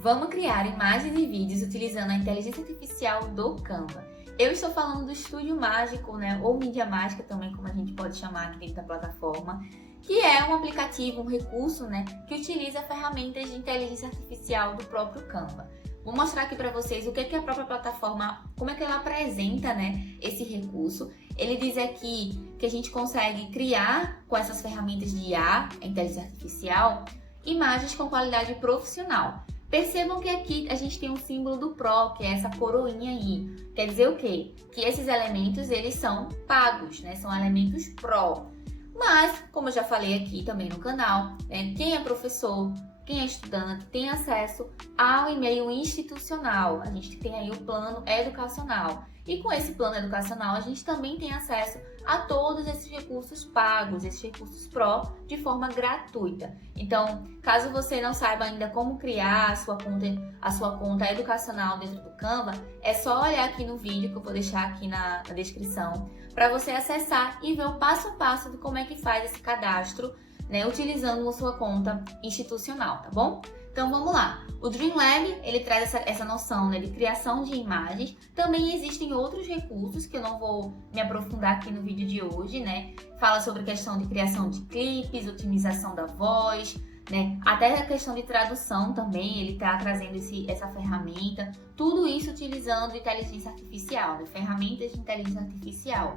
Vamos criar imagens e vídeos utilizando a inteligência artificial do Canva. Eu estou falando do Estúdio Mágico, né? Ou Mídia Mágica também, como a gente pode chamar aqui dentro da plataforma, que é um aplicativo, um recurso, né? Que utiliza ferramentas de inteligência artificial do próprio Canva. Vou mostrar aqui para vocês o que é a própria plataforma, como é que ela apresenta, né, esse recurso. Ele diz aqui que a gente consegue criar com essas ferramentas de IA, a inteligência artificial, imagens com qualidade profissional. Percebam que aqui a gente tem um símbolo do Pro, que é essa coroinha aí. Quer dizer o quê? Que esses elementos, eles são pagos, né? São elementos Pro. Mas, como eu já falei aqui também no canal, né, quem é professor, quem é estudante, tem acesso ao e-mail institucional. A gente tem aí o plano educacional. E com esse plano educacional, a gente também tem acesso a todos esses recursos pagos, esses recursos Pro, de forma gratuita. Então, caso você não saiba ainda como criar a sua conta educacional dentro do Canva, é só olhar aqui no vídeo que eu vou deixar aqui na descrição, para você acessar e ver o passo a passo de como é que faz esse cadastro, né, utilizando a sua conta institucional, tá bom? Então vamos lá. O Dreamlab, ele traz essa noção, né, de criação de imagens. Também existem outros recursos que eu não vou me aprofundar aqui no vídeo de hoje, né? Fala sobre a questão de criação de clipes, otimização da voz, né? Até a questão de tradução também, ele está trazendo essa ferramenta. Tudo isso utilizando inteligência artificial, né? Ferramentas de inteligência artificial.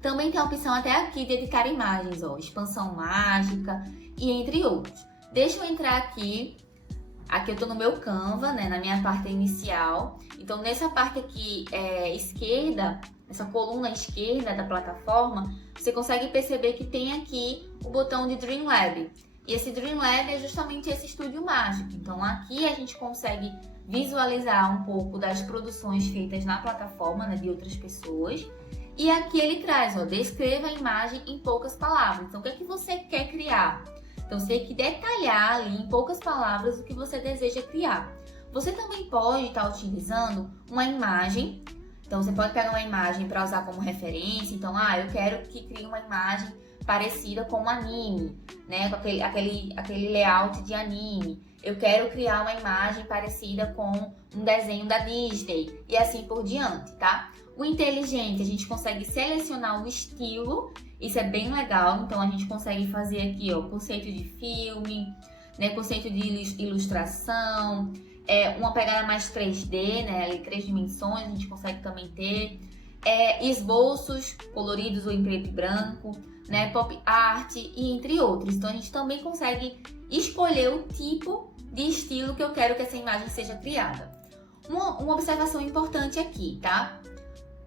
Também tem a opção até aqui de editar imagens, ó, expansão mágica e entre outros. Deixa eu entrar aqui eu estou no meu Canva, né, na minha parte inicial. Então, nessa parte aqui esquerda, essa coluna esquerda da plataforma, você consegue perceber que tem aqui o botão de Dreamlab. E esse Dreamlab é justamente esse estúdio mágico. Então, aqui a gente consegue visualizar um pouco das produções feitas na plataforma, né, de outras pessoas. E aqui ele traz, ó, descreva a imagem em poucas palavras. Então, o que é que você quer criar? Então, você tem que detalhar ali em poucas palavras o que você deseja criar. Você também pode estar utilizando uma imagem. Então, você pode pegar uma imagem para usar como referência. Então, eu quero que crie uma imagem parecida com um anime, né? Com aquele layout de anime. Eu quero criar uma imagem parecida com um desenho da Disney e assim por diante, tá? O inteligente, a gente consegue selecionar o estilo, isso é bem legal, então a gente consegue fazer aqui, ó, conceito de filme, né, conceito de ilustração, uma pegada mais 3D, né, ali 3 dimensões a gente consegue também ter, esboços coloridos ou em preto e branco, né, pop art e entre outros. Então a gente também consegue escolher o tipo de estilo que eu quero que essa imagem seja criada. Uma observação importante aqui, tá?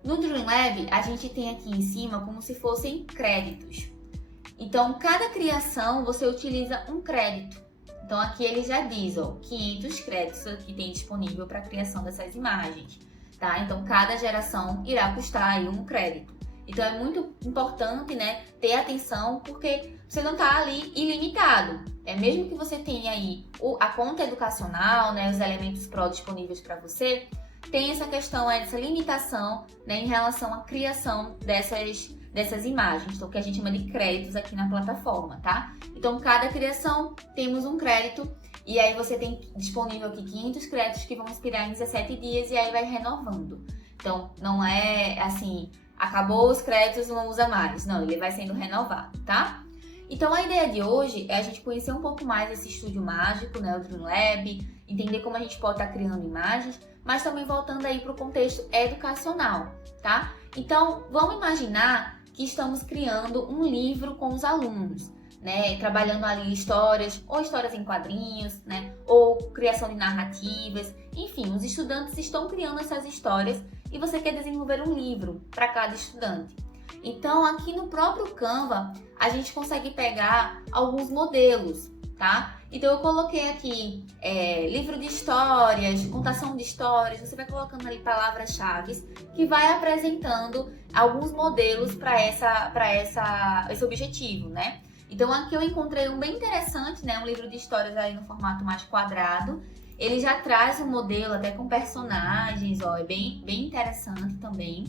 No Dreamlab, a gente tem aqui em cima como se fossem créditos. Então, cada criação você utiliza um crédito. Então, aqui ele já diz, ó, 500 créditos aqui tem disponível para a criação dessas imagens, tá? Então, cada geração irá custar aí um crédito. Então, é muito importante, né, ter atenção, porque você não está ali ilimitado. Mesmo que você tenha aí a conta educacional, né, os elementos Pro disponíveis para você, tem essa questão, essa limitação, né, em relação à criação dessas imagens, então, que a gente chama de créditos aqui na plataforma, tá? Então, cada criação temos um crédito e aí você tem disponível aqui 500 créditos que vão expirar em 17 dias e aí vai renovando. Então, não é assim, acabou os créditos, não usa mais. Não, ele vai sendo renovado, tá? Então, a ideia de hoje é a gente conhecer um pouco mais esse estúdio mágico, né, o Dreamlab, entender como a gente pode estar criando imagens, mas também voltando aí para o contexto educacional, tá? Então, vamos imaginar que estamos criando um livro com os alunos, né? Trabalhando ali histórias, ou histórias em quadrinhos, né? Ou criação de narrativas. Enfim, os estudantes estão criando essas histórias e você quer desenvolver um livro para cada estudante. Então, aqui no próprio Canva, a gente consegue pegar alguns modelos, tá? Então, eu coloquei aqui livro de histórias, contação de histórias. Você vai colocando ali palavras-chave que vai apresentando alguns modelos para esse objetivo, né? Então, aqui eu encontrei um bem interessante, né? Um livro de histórias aí no formato mais quadrado. Ele já traz um modelo até com personagens, ó, é bem interessante também.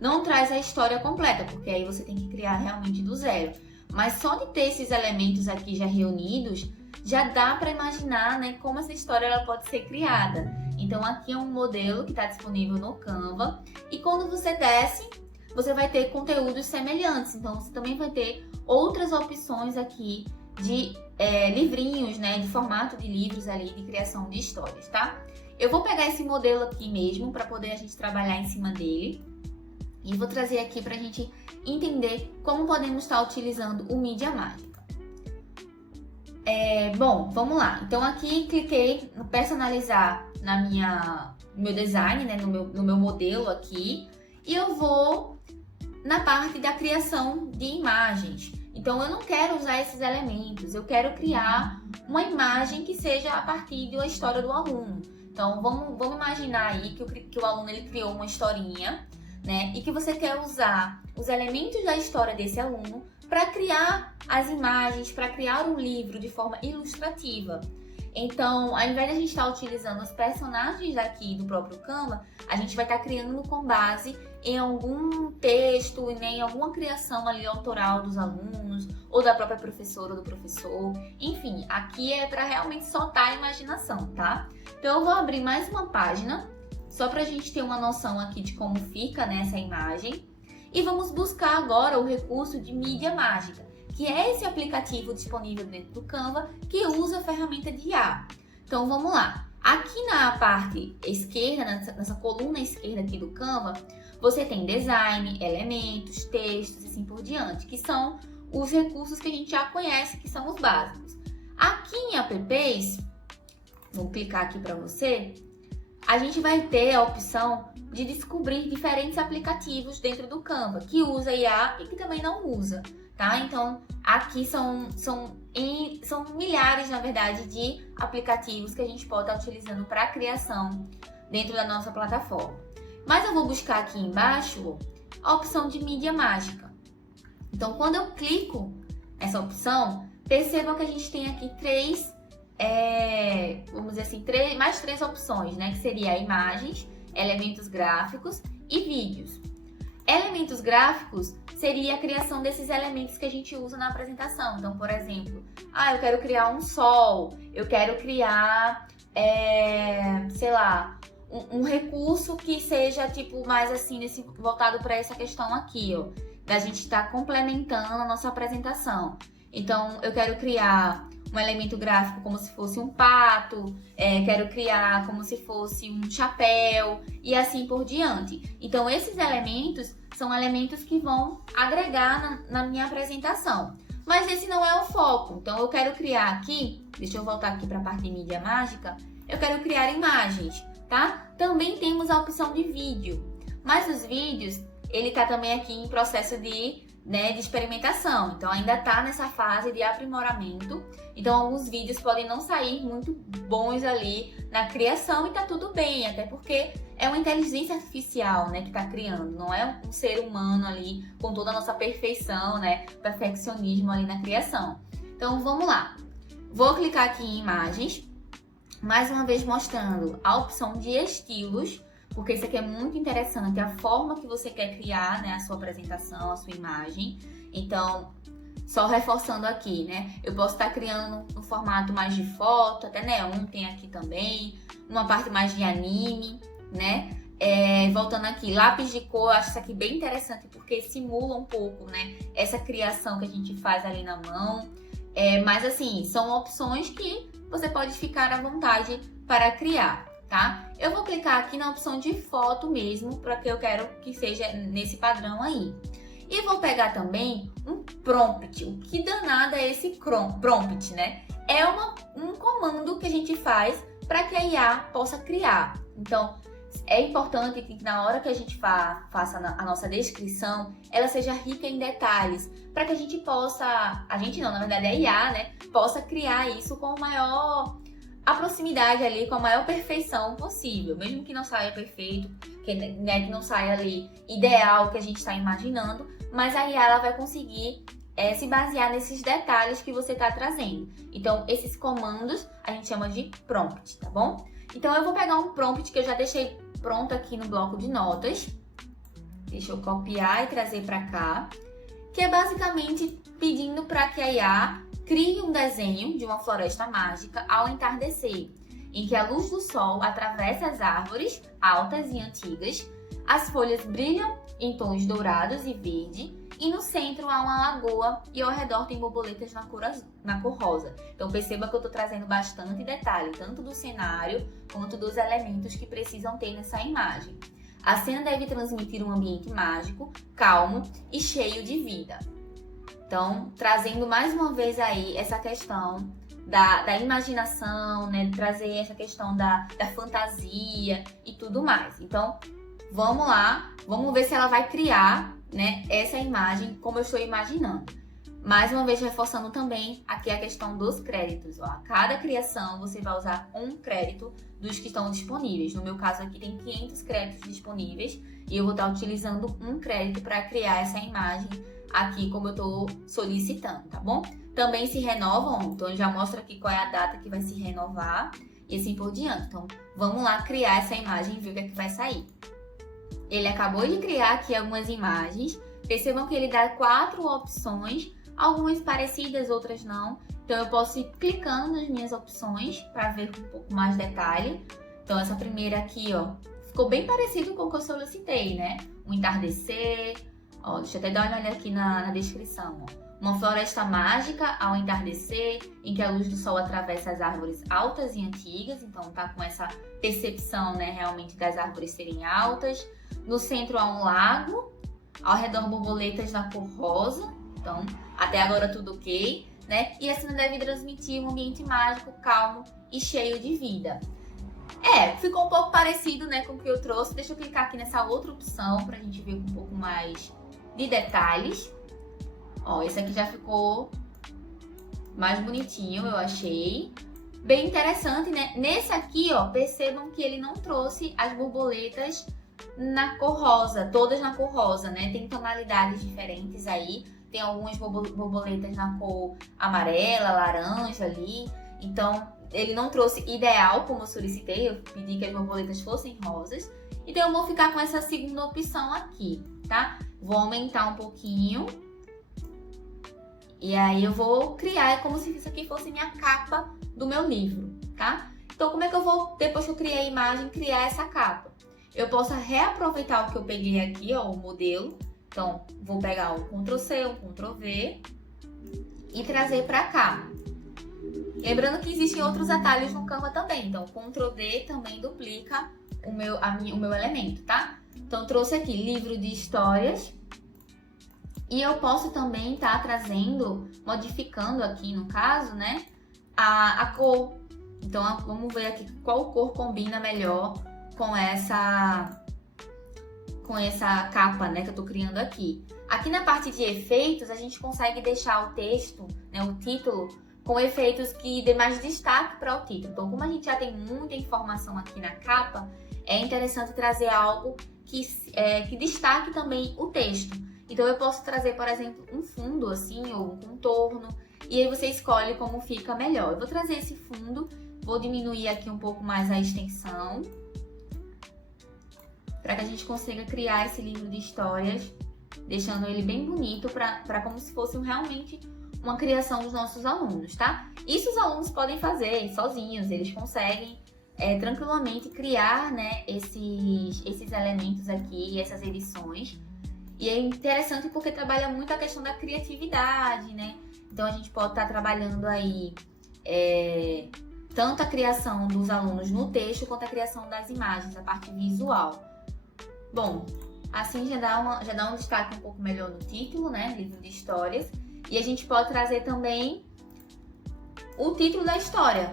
Não traz a história completa, porque aí você tem que criar realmente do zero. Mas só de ter esses elementos aqui já reunidos, já dá para imaginar, né, como essa história ela pode ser criada. Então aqui é um modelo que está disponível no Canva e quando você desce, você vai ter conteúdos semelhantes. Então você também vai ter outras opções aqui de livrinhos, né, de formato de livros ali, de criação de histórias, tá? Eu vou pegar esse modelo aqui mesmo para poder a gente trabalhar em cima dele e vou trazer aqui para a gente entender como podemos estar utilizando o Mídia Mágica. Bom, vamos lá. Então aqui cliquei no personalizar no meu design, né, no meu modelo aqui e eu vou na parte da criação de imagens. Então eu não quero usar esses elementos, eu quero criar uma imagem que seja a partir de uma história do aluno. Então vamos imaginar aí que o aluno ele criou uma historinha, né? E que você quer usar os elementos da história desse aluno para criar as imagens, para criar um livro de forma ilustrativa. Então, ao invés de a gente estar utilizando os personagens aqui do próprio Canva, a gente vai estar criando com base em algum texto, em alguma criação ali autoral dos alunos, ou da própria professora ou do professor. Enfim, aqui é para realmente soltar a imaginação, tá? Então, eu vou abrir mais uma página, só para a gente ter uma noção aqui de como fica, né, essa imagem. E vamos buscar agora o recurso de Mídia Mágica, que é esse aplicativo disponível dentro do Canva que usa a ferramenta de IA. Então vamos lá. Aqui na parte esquerda, nessa coluna esquerda aqui do Canva, você tem design, elementos, textos e assim por diante, que são os recursos que a gente já conhece, que são os básicos. Aqui em apps, vou clicar aqui para você, a gente vai ter a opção de descobrir diferentes aplicativos dentro do Canva, que usa IA e que também não usa, tá? Então, aqui são milhares, na verdade, de aplicativos que a gente pode estar utilizando para a criação dentro da nossa plataforma. Mas eu vou buscar aqui embaixo a opção de Mídia Mágica. Então, quando eu clico nessa opção, percebam que a gente tem aqui vamos dizer assim, mais três opções, né? Que seria imagens, elementos gráficos e vídeos. Elementos gráficos seria a criação desses elementos que a gente usa na apresentação. Então, por exemplo, eu quero criar um sol, eu quero criar, sei lá, um recurso que seja tipo mais assim, voltado para essa questão aqui, ó, da gente estar complementando a nossa apresentação. Então, eu quero criar um elemento gráfico como se fosse um pato, quero criar como se fosse um chapéu e assim por diante. Então, esses elementos são elementos que vão agregar na minha apresentação. Mas esse não é o foco. Então, eu quero criar aqui, deixa eu voltar aqui para a parte de Mídia Mágica, eu quero criar imagens, tá? Também temos a opção de vídeo, mas os vídeos, ele tá também aqui em processo de experimentação, então ainda está nessa fase de aprimoramento, então alguns vídeos podem não sair muito bons ali na criação e tá tudo bem, até porque é uma inteligência artificial, né, que está criando, não é um ser humano ali com toda a nossa perfeição, né, perfeccionismo ali na criação. Então vamos lá, vou clicar aqui em imagens, mais uma vez mostrando a opção de estilos, porque isso aqui é muito interessante, a forma que você quer criar, né, a sua apresentação, a sua imagem. Então, só reforçando aqui, né, eu posso estar criando no formato mais de foto, até neon tem aqui também, uma parte mais de anime, né, voltando aqui, lápis de cor, eu acho isso aqui bem interessante, porque simula um pouco, né, essa criação que a gente faz ali na mão, mas assim, são opções que você pode ficar à vontade para criar. Tá? Eu vou clicar aqui na opção de foto mesmo, porque eu quero que seja nesse padrão aí. E vou pegar também um prompt. O que danado é esse prompt, né? É um comando que a gente faz para que a IA possa criar. Então, é importante que na hora que a gente faça a nossa descrição, ela seja rica em detalhes, para que a gente possa, na verdade é a IA, né? Possa criar isso com a proximidade ali, com a maior perfeição possível, mesmo que não saia perfeito, que não saia ali ideal que a gente está imaginando, mas aí ela vai conseguir se basear nesses detalhes que você está trazendo. Então, esses comandos a gente chama de prompt, tá bom? Então, eu vou pegar um prompt que eu já deixei pronto aqui no bloco de notas. Deixa eu copiar e trazer para cá, que é basicamente pedindo para que a IA crie um desenho de uma floresta mágica ao entardecer, em que a luz do sol atravessa as árvores altas e antigas, as folhas brilham em tons dourados e verde, e no centro há uma lagoa e ao redor tem borboletas na cor rosa. Então perceba que eu estou trazendo bastante detalhe, tanto do cenário quanto dos elementos que precisam ter nessa imagem. A cena deve transmitir um ambiente mágico, calmo e cheio de vida. Então, trazendo mais uma vez aí essa questão da imaginação, né? Trazer essa questão da fantasia e tudo mais. Então, vamos lá, vamos ver se ela vai criar, né, essa imagem como eu estou imaginando. Mais uma vez, reforçando também aqui a questão dos créditos. Ó. A cada criação, você vai usar um crédito dos que estão disponíveis. No meu caso aqui, tem 500 créditos disponíveis e eu vou estar utilizando um crédito para criar essa imagem aqui como eu estou solicitando, tá bom? Também se renovam, então já mostra aqui qual é a data que vai se renovar e assim por diante. Então, vamos lá criar essa imagem e ver o que é que vai sair. Ele acabou de criar aqui algumas imagens. Percebam que ele dá 4 opções, algumas parecidas, outras não. Então, eu posso ir clicando nas minhas opções para ver com um pouco mais detalhe. Então, essa primeira aqui, ó, ficou bem parecido com o que eu solicitei, né? Um entardecer, ó, deixa eu até dar uma olhada aqui na descrição, ó. Uma floresta mágica ao entardecer, em que a luz do sol atravessa as árvores altas e antigas. Então, tá com essa percepção, né, realmente das árvores serem altas. No centro há um lago, ao redor borboletas na cor rosa. Então, até agora tudo ok, né? E a cena deve transmitir um ambiente mágico, calmo e cheio de vida. Ficou um pouco parecido, né, com o que eu trouxe. Deixa eu clicar aqui nessa outra opção pra gente ver com um pouco mais de detalhes. Ó, esse aqui já ficou mais bonitinho, eu achei. Bem interessante, né? Nesse aqui, ó, percebam que ele não trouxe as borboletas na cor rosa, todas na cor rosa, né? Tem tonalidades diferentes aí. Tem algumas borboletas na cor amarela, laranja ali. Então, ele não trouxe ideal, como eu solicitei. Eu pedi que as borboletas fossem rosas. Então, eu vou ficar com essa segunda opção aqui, tá? Vou aumentar um pouquinho. E aí, eu vou criar como se isso aqui fosse minha capa do meu livro, tá? Então, como é que eu vou, depois que eu criei a imagem, criar essa capa? Eu posso reaproveitar o que eu peguei aqui, ó, o modelo. Então, vou pegar o Ctrl+C, o Ctrl+V e trazer para cá. Lembrando que existem outros atalhos no Canva também. Então, Ctrl+D também duplica o meu elemento, tá? Então, trouxe aqui livro de histórias. E eu posso também estar trazendo, modificando aqui no caso, né, a cor. Então, vamos ver aqui qual cor combina melhor com essa capa, né, que eu tô criando aqui. Aqui na parte de efeitos, a gente consegue deixar o texto, né, o título, com efeitos que dê mais destaque para o título. Então, como a gente já tem muita informação aqui na capa, é interessante trazer algo que destaque também o texto. Então, eu posso trazer, por exemplo, um fundo assim, ou um contorno, e aí você escolhe como fica melhor. Eu vou trazer esse fundo, vou diminuir aqui um pouco mais a extensão, para que a gente consiga criar esse livro de histórias, deixando ele bem bonito, para como se fosse realmente uma criação dos nossos alunos, tá? Isso os alunos podem fazer sozinhos, eles conseguem tranquilamente criar, né, esses elementos aqui, essas edições. E é interessante porque trabalha muito a questão da criatividade, né? Então a gente pode estar trabalhando aí tanto a criação dos alunos no texto quanto a criação das imagens, a parte visual. Bom, assim já dá um destaque um pouco melhor no título, né? Livro de histórias. E a gente pode trazer também o título da história.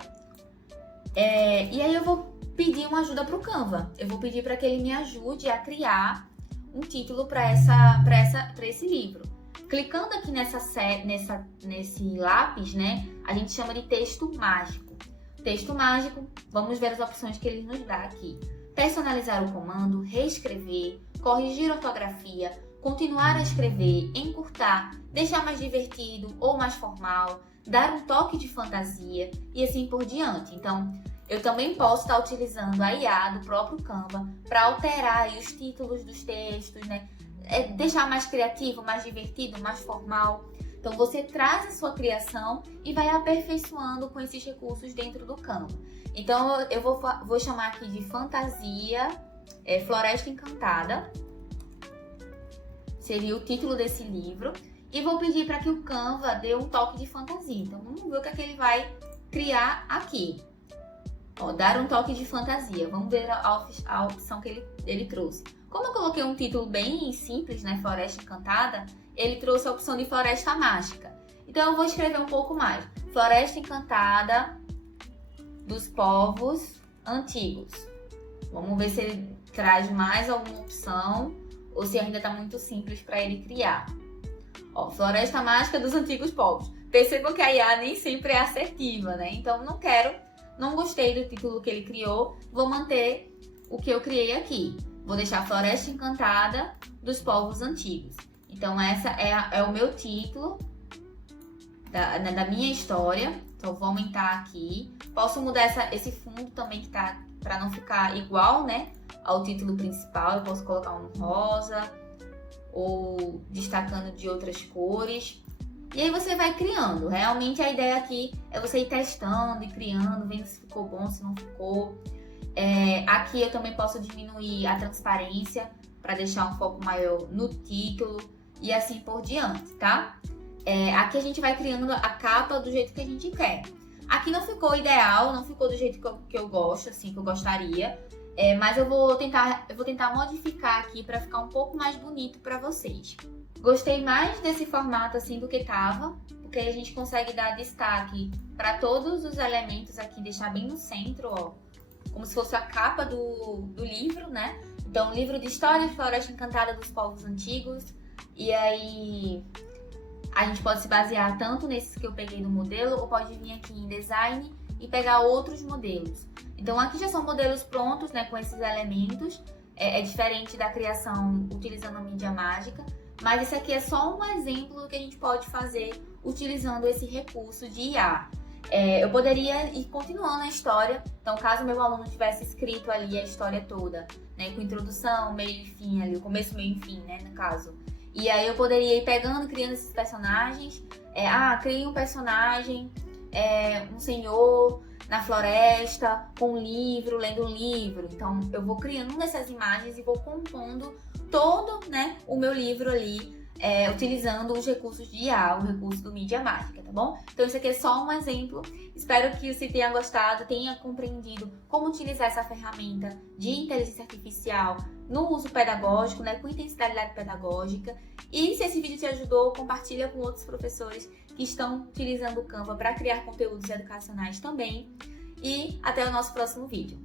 E aí eu vou pedir uma ajuda para o Canva. Eu vou pedir para que ele me ajude a criar um título para esse livro. Clicando aqui nesse lápis, né? A gente chama de texto mágico. Texto mágico, vamos ver as opções que ele nos dá aqui. Personalizar o comando, reescrever, corrigir ortografia, continuar a escrever, encurtar, deixar mais divertido ou mais formal, dar um toque de fantasia e assim por diante. Então, eu também posso estar utilizando a IA do próprio Canva para alterar aí os títulos dos textos, né? Deixar mais criativo, mais divertido, mais formal. Então você traz a sua criação e vai aperfeiçoando com esses recursos dentro do Canva. Então eu vou chamar aqui de fantasia, Floresta Encantada, seria o título desse livro. E vou pedir para que o Canva dê um toque de fantasia. Então vamos ver o que é que ele vai criar aqui. Ó, dar um toque de fantasia. Vamos ver a opção que ele trouxe. Como eu coloquei um título bem simples, né, Floresta Encantada, ele trouxe a opção de Floresta Mágica. Então eu vou escrever um pouco mais. Floresta Encantada dos Povos Antigos. Vamos ver se ele traz mais alguma opção ou se ainda está muito simples para ele criar. Ó, Floresta Mágica dos Antigos Povos. Percebam que a IA nem sempre é assertiva, né? Então não gostei do título que ele criou, vou manter o que eu criei aqui. Vou deixar Floresta Encantada dos Povos Antigos. Então essa é o meu título da minha história. Então vou aumentar aqui. Posso mudar esse fundo também que tá para não ficar igual, né, ao título principal. Eu posso colocar um rosa ou destacando de outras cores. E aí você vai criando. Realmente a ideia aqui é você ir testando e criando, vendo se ficou bom, se não ficou. Aqui eu também posso diminuir a transparência para deixar um foco maior no título e assim por diante, tá? Aqui a gente vai criando a capa do jeito que a gente quer. Aqui não ficou ideal, não ficou do jeito que eu gosto, assim, que eu gostaria. Mas eu vou tentar modificar aqui para ficar um pouco mais bonito para vocês. Gostei mais desse formato assim do que tava, porque a gente consegue dar destaque para todos os elementos aqui, deixar bem no centro, ó, como se fosse a capa do livro, né? Então, livro de história de Floresta Encantada dos Povos Antigos. E aí a gente pode se basear tanto nesses que eu peguei do modelo, ou pode vir aqui em design e pegar outros modelos. Então aqui já são modelos prontos, né, com esses elementos. É diferente da criação utilizando a mídia mágica, mas esse aqui é só um exemplo do que a gente pode fazer utilizando esse recurso de IA. Eu poderia ir continuando a história, então caso meu aluno tivesse escrito ali a história toda, né, com introdução, meio e fim ali, o começo, meio e fim, né, no caso. E aí eu poderia ir pegando, criando esses personagens. Crie um personagem, um senhor na floresta, com um livro, lendo um livro. Então eu vou criando essas imagens e vou compondo todo, né, o meu livro ali, utilizando os recursos de IA, o recurso do Mídia Mágica, tá bom? Então isso aqui é só um exemplo. Espero que você tenha gostado, tenha compreendido como utilizar essa ferramenta de inteligência artificial no uso pedagógico, né, com intensidade pedagógica. E se esse vídeo te ajudou, compartilha com outros professores que estão utilizando o Canva para criar conteúdos educacionais também. E até o nosso próximo vídeo.